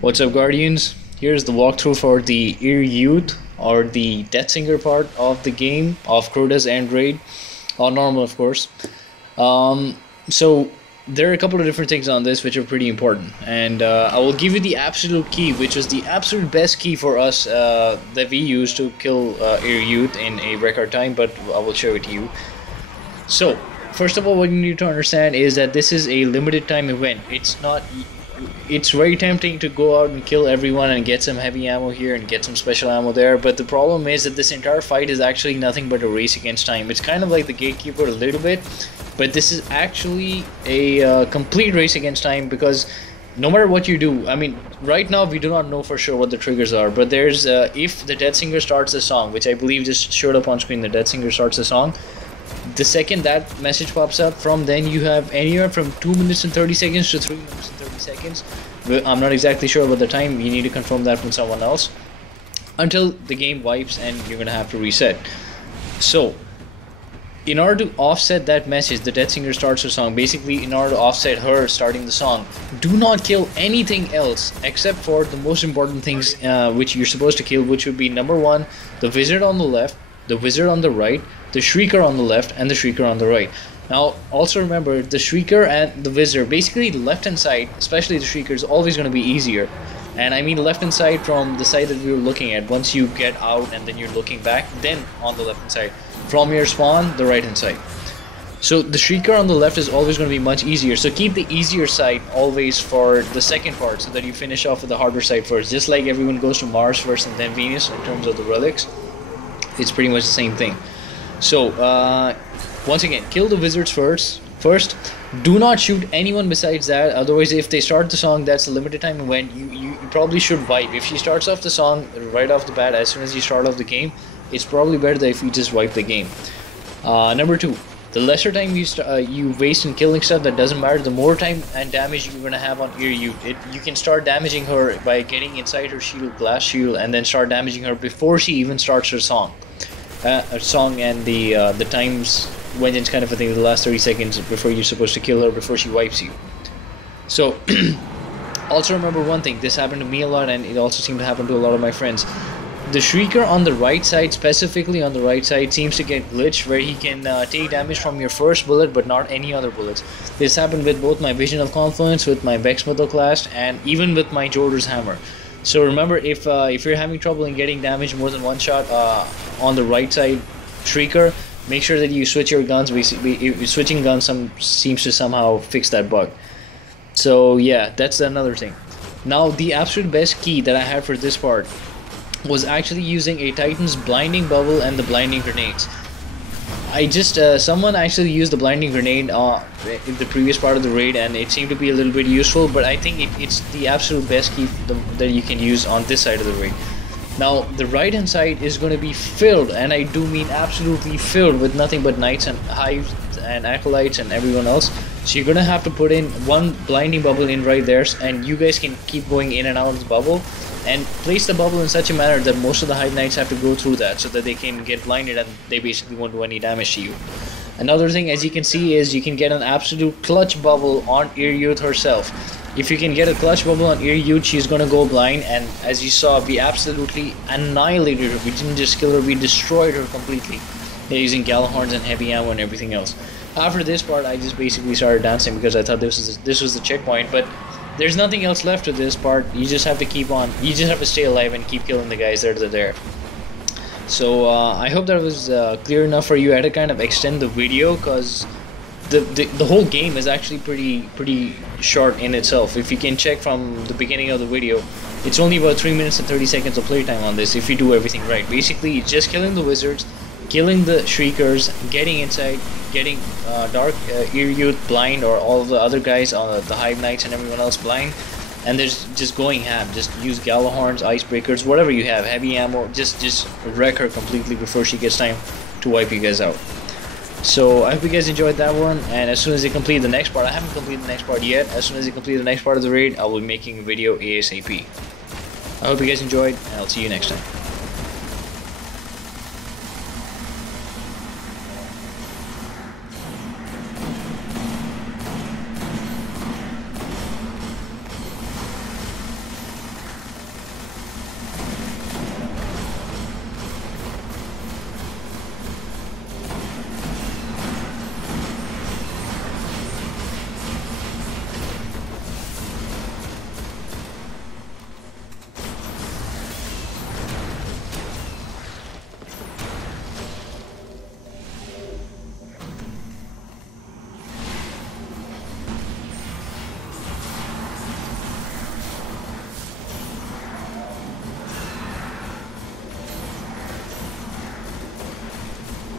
What's up, Guardians? Here's the walkthrough for the ir-yut or the Deathsinger part of the game of Crota's end raid, or normal of course. So there are a couple of different things on this which are pretty important, and I will give you the absolute key, which is the absolute best key for us that we use to kill ir-yut in a record time, but I will show it to you. So first of all, what you need to understand is that this is a limited time event. It's very tempting to go out and kill everyone and get some heavy ammo here and get some special ammo there, but the problem is that this entire fight is actually nothing but a race against time. It's kind of like the Gatekeeper a little bit, but this is actually a complete race against time, because no matter what you do, I mean, right now we do not know for sure what the triggers are, but there's if the Deathsinger starts a song, which I believe just showed up on screen, the Deathsinger starts a song, the second that message pops up, from then you have anywhere from 2 minutes and 30 seconds to 3 minutes and 30 seconds. I'm not exactly sure about the time, you need to confirm that from someone else, until the game wipes and you're gonna have to reset. So in order to offset that message, the Deathsinger starts her song, basically in order to offset her starting the song, do not kill anything else except for the most important things which you're supposed to kill, which would be number 1, the wizard on the left, the wizard on the right, the shrieker on the left, and the shrieker on the right. Now also remember, the shrieker and the wizard, basically the left hand side, especially the shrieker, is always going to be easier. And I mean left hand side from the side that we were looking at. Once you get out and then you're looking back, then on the left hand side. From your spawn, the right hand side. So the shrieker on the left is always going to be much easier, so keep the easier side always for the second part, so that you finish off with the harder side first. Just like everyone goes to Mars first and then Venus in terms of the relics, it's pretty much the same thing. So once again, kill the wizards first. Do not shoot anyone besides that, otherwise if they start the song, that's a limited time event, you probably should wipe. If she starts off the song right off the bat, as soon as you start off the game, it's probably better that if you just wipe the game. Number 2, the lesser time you waste in killing stuff, that doesn't matter. The more time and damage you're gonna have on ir-yut, you can start damaging her by getting inside her shield, glass shield, and then start damaging her before she even starts her song. And the times when it's kind of a thing, the last 30 seconds before you're supposed to kill her, before she wipes you. So also remember one thing, this happened to me a lot, and it also seemed to happen to a lot of my friends. The shrieker on the right side, specifically on the right side, seems to get glitched, where he can take damage from your first bullet but not any other bullets. This happened with both my Vision of Confluence, with my Vex Class, and even with my Jorder's Hammer. So remember, if you're having trouble in getting damage more than one shot on the right side shrieker, make sure that you switch your guns. Basically, switching guns seems to somehow fix that bug. So yeah, that's another thing. Now the absolute best key that I had for this part was actually using a Titan's blinding bubble and the blinding grenades. I just someone actually used the blinding grenade in the previous part of the raid, and it seemed to be a little bit useful, but I think it's the absolute best key that you can use on this side of the raid. Now the right hand side is going to be filled, and I do mean absolutely filled, with nothing but knights and hives and acolytes and everyone else. So you're going to have to put in one blinding bubble in right there, and you guys can keep going in and out of the bubble, and place the bubble in such a manner that most of the hive knights have to go through that, so that they can get blinded and they basically won't do any damage to you. Another thing, as you can see, is you can get an absolute clutch bubble on ir-yut herself. If you can get a clutch bubble on ir-yut, she's gonna go blind, and as you saw, we absolutely annihilated her. We didn't just kill her, we destroyed her completely, using Galahorns and heavy ammo and everything else. After this part, I just basically started dancing because I thought this was the checkpoint, but there's nothing else left to this part. You just have to keep on, you just have to stay alive and keep killing the guys that are there. So I hope that was clear enough for you. I had to kind of extend the video because the whole game is actually pretty short in itself. If you can check from the beginning of the video, it's only about 3 minutes and 30 seconds of playtime on this if you do everything right. Basically, it's just killing the wizards, killing the shriekers, getting inside, getting dark ir-yut blind, or all of the other guys, the hive knights and everyone else blind, and there's just going ham. Just use Galahorns, icebreakers, whatever you have, heavy ammo, just wreck her completely before she gets time to wipe you guys out. So I hope you guys enjoyed that one, and as soon as they complete the next part, I haven't completed the next part yet, as soon as they complete the next part of the raid, I will be making a video ASAP. I hope you guys enjoyed, and I'll see you next time.